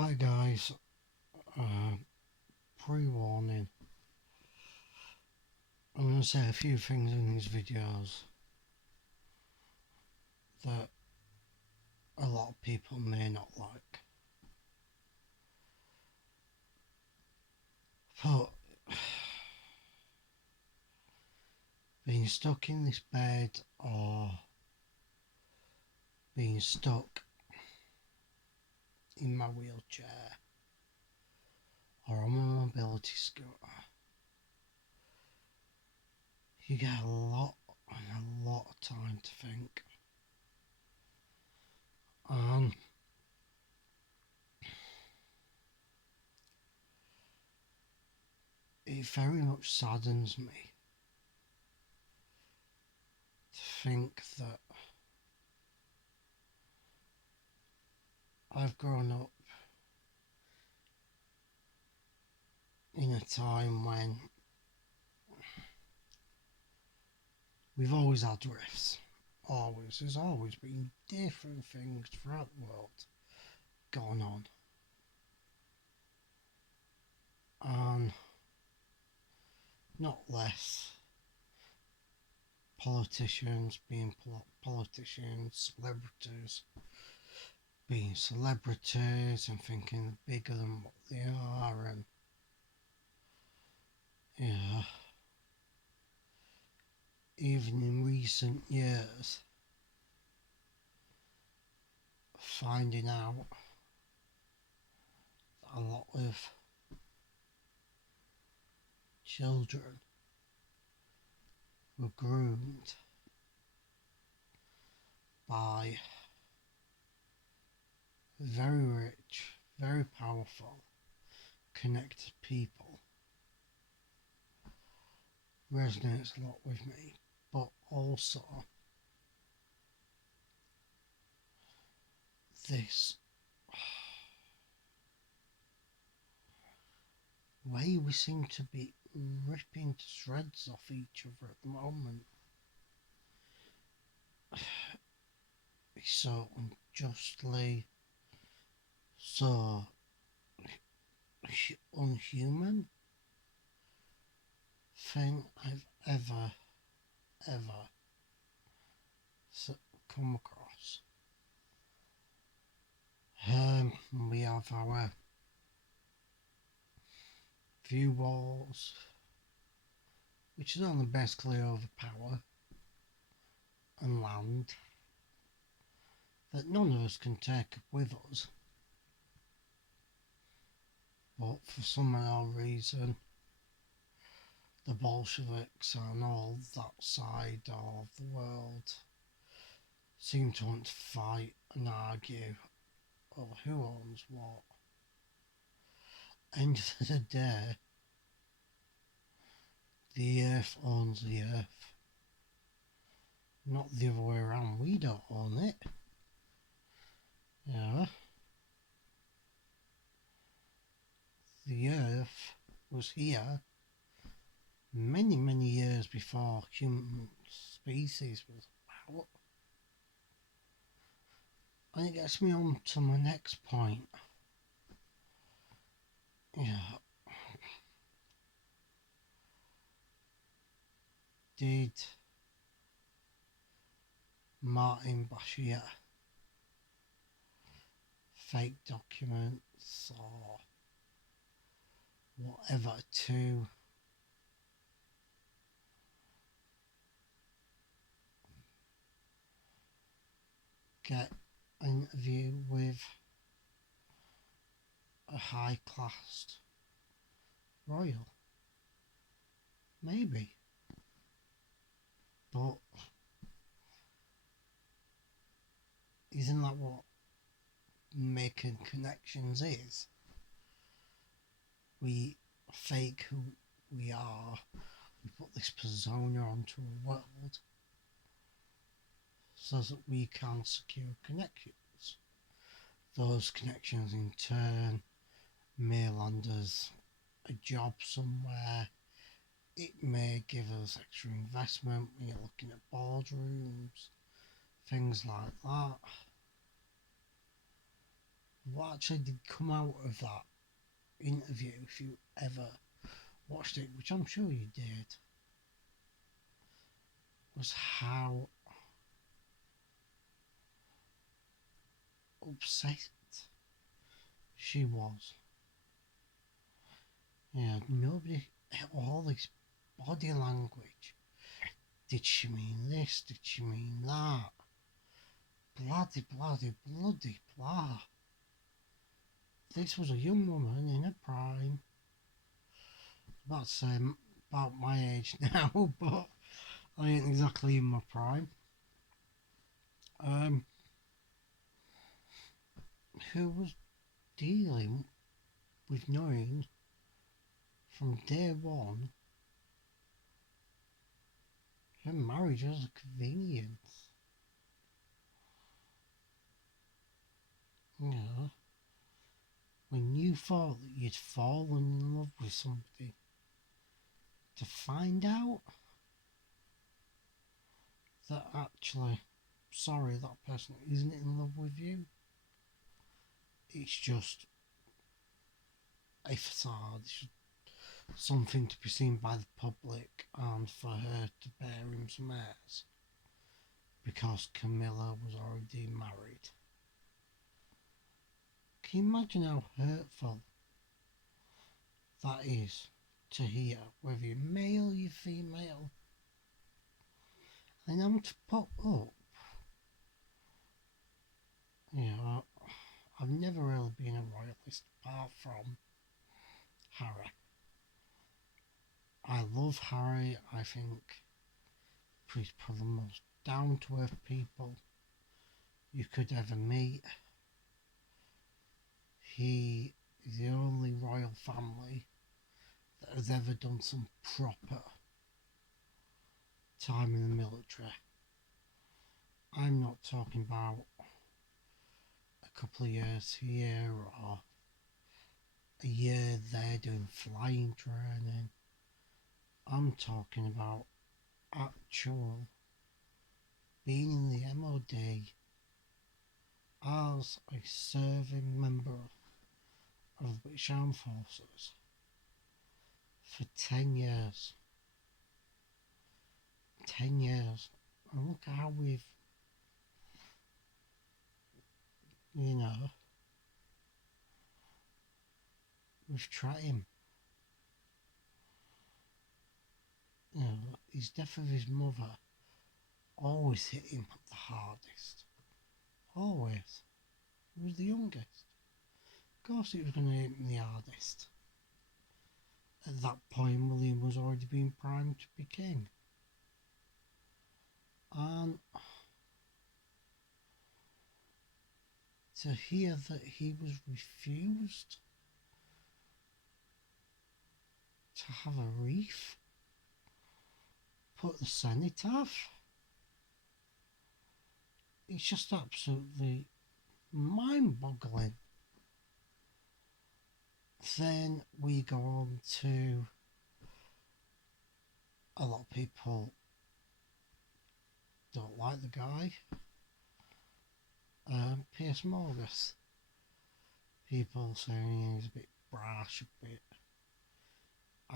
Hi guys, uh, pre-warning. I'm going to say a few things in these videos that a lot of people may not like. But being stuck in this bed or being stuck in my wheelchair or on my mobility scooter, you get a lot of time to think. And it very much saddens me to think that I've grown up in a time when we've always had rifts. Always. There's always been different things throughout the world going on. And not less politicians being politicians, celebrities being celebrities and thinking they're bigger than what they are, and yeah, even in recent years, finding out that a lot of children were groomed by very rich, very powerful, connected people resonates a lot with me, but also this way we seem to be ripping shreds off each other at the moment. It's so unjustly, so unhuman thing I've ever come across. We have our view walls, which is only basically over power and land that none of us can take up with us. But for some odd reason, the Bolsheviks and all that side of the world seem to want to fight and argue over who owns what. End of the day, the earth owns the earth, not the other way around. We don't own it. Yeah. The earth was here many years before human species was about. And it gets me on to my next point. Yeah. Did Martin Bashir fake documents or whatever to get an interview with a high class royal? Maybe. But isn't that what making connections is? We fake who we are, we put this persona onto a world so that we can secure connections. Those connections in turn may land us a job somewhere. It may give us extra investment when you're looking at boardrooms, things like that. what actually did come out of that interview, if you ever watched it, which I'm sure you did, was how upset she was. Nobody, all this body language. Did she mean this? Did she mean that? Bloody, bloody, bloody, blah. This was a young woman in her prime. About to say about my age now, but I ain't exactly in my prime. Who was dealing with knowing from day one her marriage was a convenience. You know, when you thought that you'd fallen in love with somebody, to find out that actually, sorry, that person isn't in love with you. It's just a facade. It's something to be seen by the public and for her to bear him some airs because Camilla was already married. Can you imagine how hurtful that is to hear, whether you're male or you're female? And I'm to put up, I've never really been a royalist apart from Harry. I love Harry. I think he's probably the most down-to-earth people you could ever meet. He is the only royal family that has ever done some proper time in the military. I'm not talking about a couple of years here or a year there doing flying training. I'm talking about actual being in the MOD as a serving member of the British Armed Forces for 10 years. 10 years. And look at how we've, we've tried him. His death of his mother always hit him the hardest. Always. He was the youngest. Of course it was going to hit him the hardest. At that point, William was already being primed to be king. And to hear that he was refused to have a wreath put at the cenotaph, it's just absolutely mind-boggling. Then we go on to a lot of people don't like the guy, Piers Morgan. People saying he's a bit brash, a bit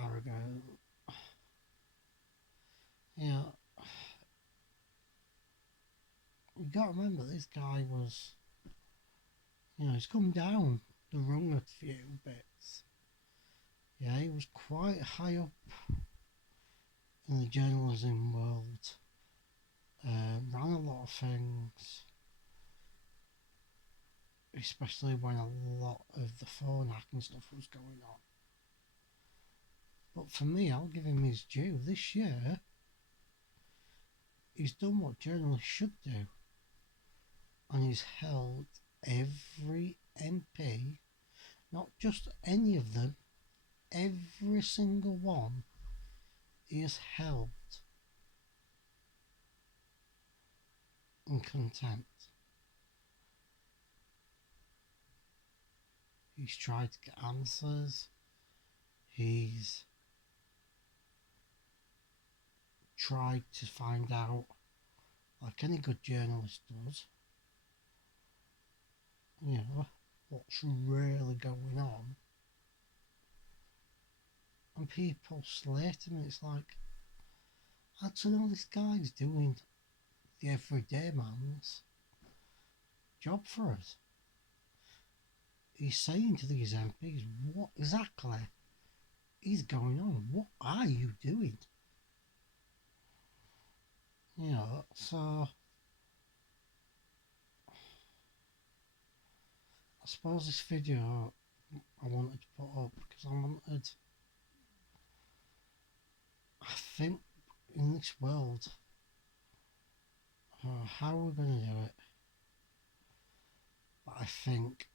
arrogant. You got to remember this guy was, he's come down the rung a few bits. Yeah, he was quite high up in the journalism world. Ran a lot of things, especially when a lot of the phone hacking stuff was going on. But for me, I'll give him his due. This year, he's done what journalists should do. And he's held every MP, not just any of them, every single one he has held in contempt. He's tried to get answers. He's tried to find out, like any good journalist does, what's really going on, and people slate him. It's like, actually, all this guy's doing the everyday man's job for us. He's saying to these MPs, what exactly is going on? What are you doing? You know, so I suppose this video I wanted to put up because I think in this world, how are we going to do it? But I think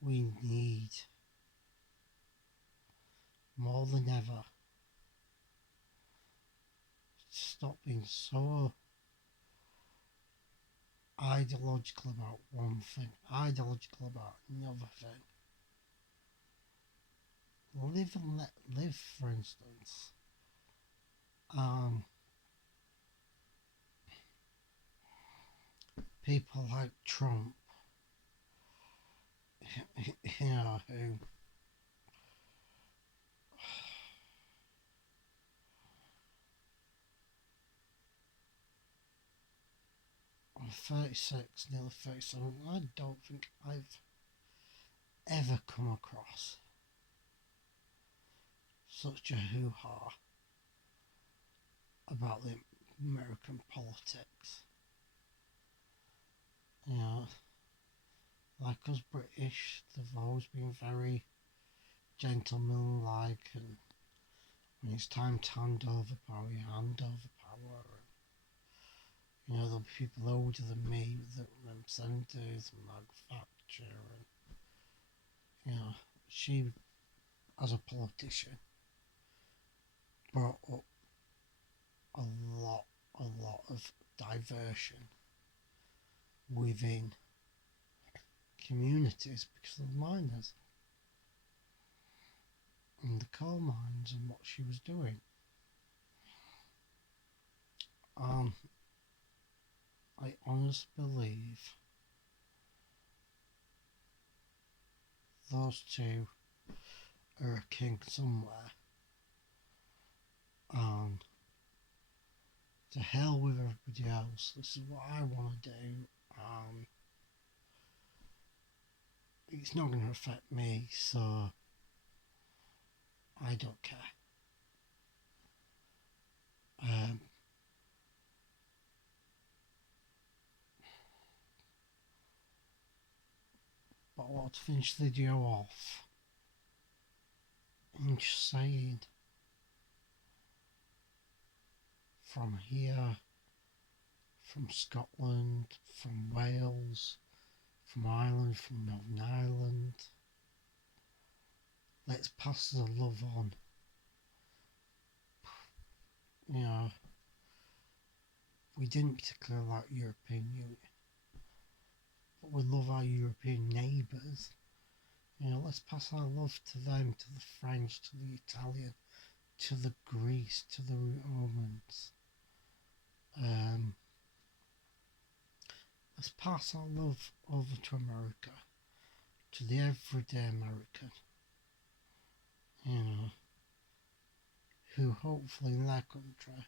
we need more than ever to stop being so ideological about one thing, ideological about another thing. Live and let live, for instance. People like Trump, you know, who I'm 36, nearly 37, I don't think I've ever come across such a hoo-ha about the American politics. You know, like us British, they've always been very gentlemanlike, and when it's time to hand over power, you hand over power. And, you know, there'll be people older than me that remember 70s and Margaret Thatcher, and you know, she, as a politician, brought up a lot of diversion within communities because of the miners and the coal mines and what she was doing. I honestly believe those two are a king somewhere, and to hell with everybody else. This is what I want to do. It's not going to affect me, so I don't care. But I want to finish the video off and just saying, from here, from Scotland, from Wales, from Ireland, from Northern Ireland, let's pass the love on. You know, we didn't particularly like European Union, but we love our European neighbours. You know, let's pass our love to them, to the French, to the Italian, to the Greece, to the Romans. Let's pass our love over to America, to the everyday American, you know, who hopefully in their country,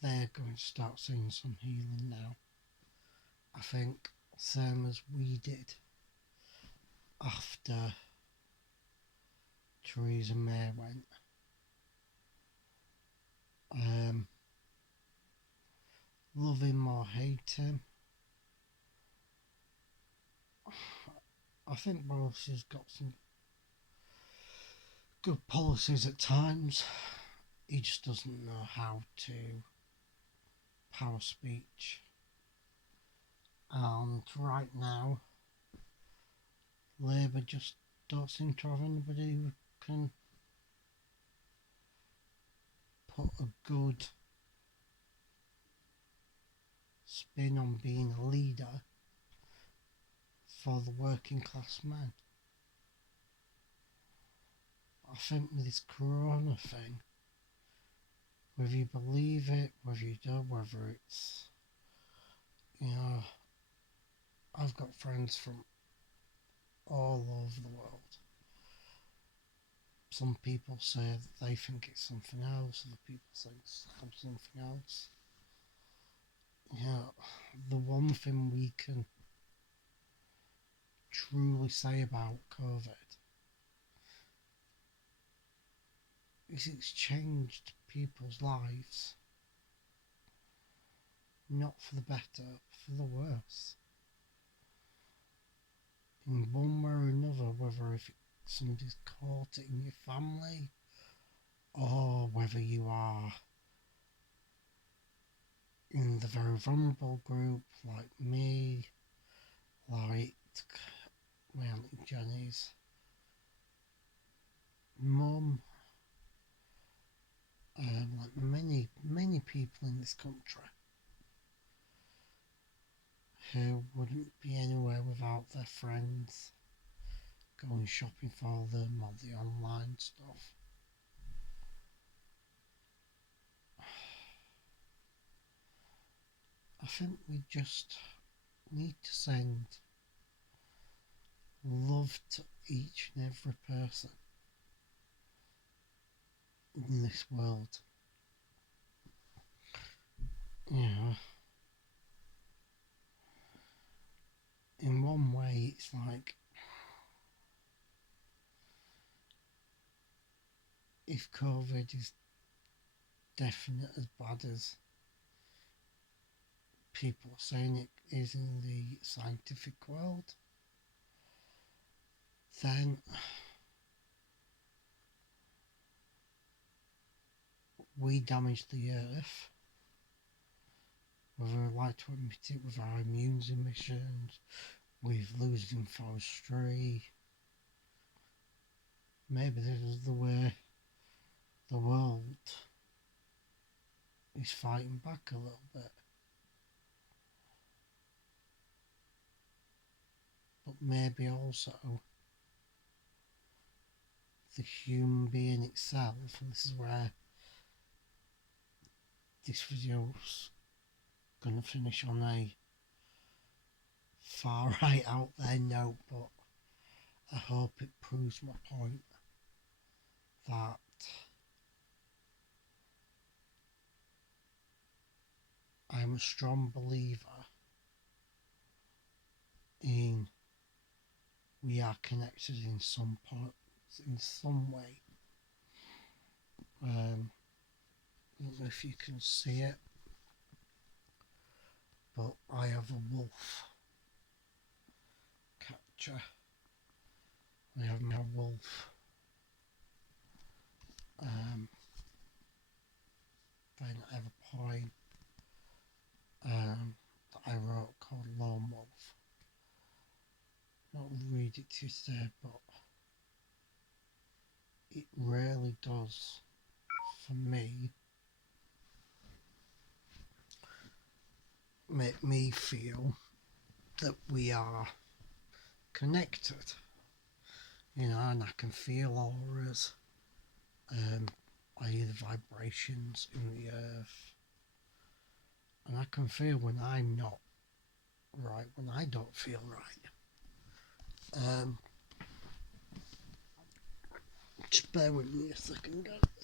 they're going to start seeing some healing now. I think same as we did after Theresa May went. Love him or hate him, I think Boris has got some good policies at times. He just doesn't know how to power speech. And right now, Labour just don't seem to have anybody who can put a good spin on being a leader for the working class men. I think with this corona thing, whether you believe it, whether you don't, whether it's, you know, I've got friends from all over the world. Some people say that they think it's something else, other people think it's something else. Yeah, the one thing we can truly say about COVID is it's changed people's lives, not for the better, but for the worse. In one way or another, whether if somebody's caught it in your family or whether you are in the very vulnerable group like me, like my Auntie Jenny's mum, like many people in this country who wouldn't be anywhere without their friends going shopping for them or the online stuff. I think we just need to send love to each and every person in this world. You know, in one way, it's like if COVID is definite as bad as people are saying it is in the scientific world, then we damage the earth, whether we like to admit it with our immune emissions, with losing forestry. Maybe this is the way the world is fighting back a little bit. But maybe also the human being itself, and this is where this video's gonna finish on a far right out there note, but I hope it proves my point that I'm a strong believer in we are connected in some point, in some way. I don't know if you can see it, but I have a wolf catcher. I have my wolf then I have a poem that I wrote called Lone Wolf. I'll read it to you today, but it really does, for me, make me feel that we are connected, you know, and I can feel auras, I hear the vibrations in the earth, and I can feel when I'm not right, when I don't feel right. Just bear with me a second, guys.